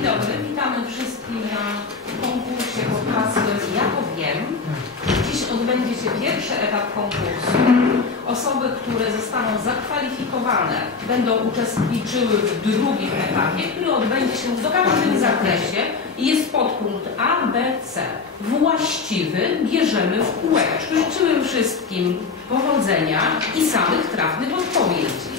na konkursie hasłem Ja to wiem. Dziś odbędzie się pierwszy etap konkursu. Osoby, które zostaną zakwalifikowane, będą uczestniczyły w drugim etapie, który odbędzie się w dowolnym zakresie i jest podpunkt A, B, C. Właściwy bierzemy w kółeczko. Życzymy wszystkim powodzenia i samych trafnych odpowiedzi.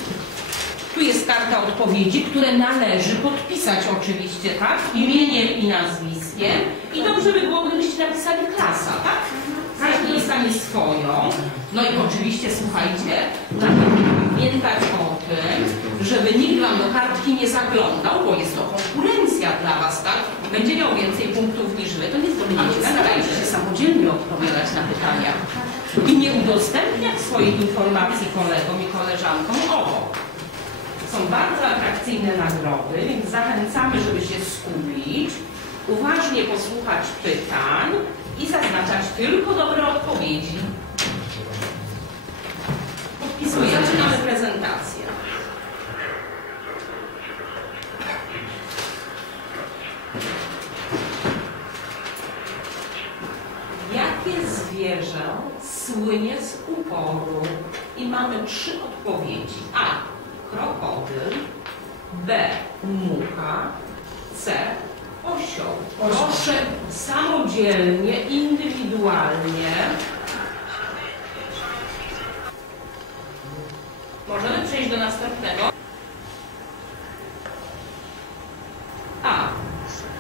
Tu jest karta odpowiedzi, które należy podpisać oczywiście, tak? Imieniem i nazwiskiem. I dobrze by było, gdybyście napisali klasa, tak? Każdy dostanie swoją. No i oczywiście, słuchajcie, pamiętać o tym, żeby nikt wam do kartki nie zaglądał, bo jest to konkurencja dla was, tak? Będzie miał więcej punktów niż wy, to nie zdobędziecie. Starajcie się samodzielnie odpowiadać na pytania. I nie udostępniać swoich informacji kolegom i koleżankom obok. Są bardzo atrakcyjne nagrody, więc zachęcamy, żeby się skupić, uważnie posłuchać pytań i zaznaczać tylko dobre odpowiedzi. Podpisuję. Zaczynamy prezentację. Jakie zwierzę słynie z uporu? I mamy trzy odpowiedzi. Krokodyl. B. Mucha. C. Osioł. Proszę samodzielnie, indywidualnie. Możemy przejść do następnego. A.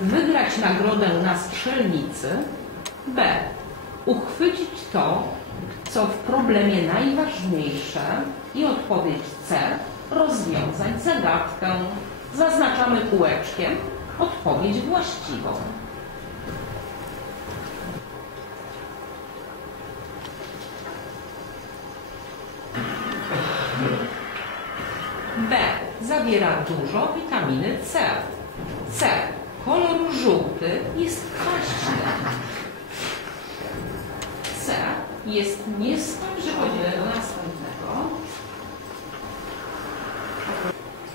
Wygrać nagrodę na strzelnicy. B. Uchwycić to, co w problemie najważniejsze. I odpowiedź C. Rozwiązać zagadkę. Zaznaczamy kółeczkiem odpowiedź właściwą. B. Zawiera dużo witaminy C. C. Kolor żółty jest kwaśny. C. Jest nieskończony do następnego.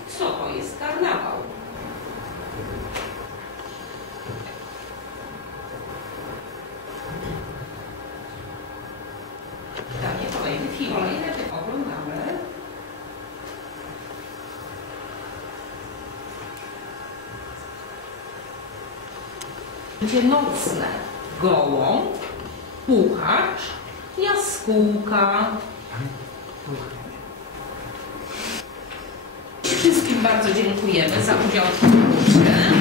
Co to jest karnawał? Pytanie oglądamy. Będzie nocne. Gołąb, puchacz, jaskółka. Wszystkim bardzo dziękujemy za udział w konkursie.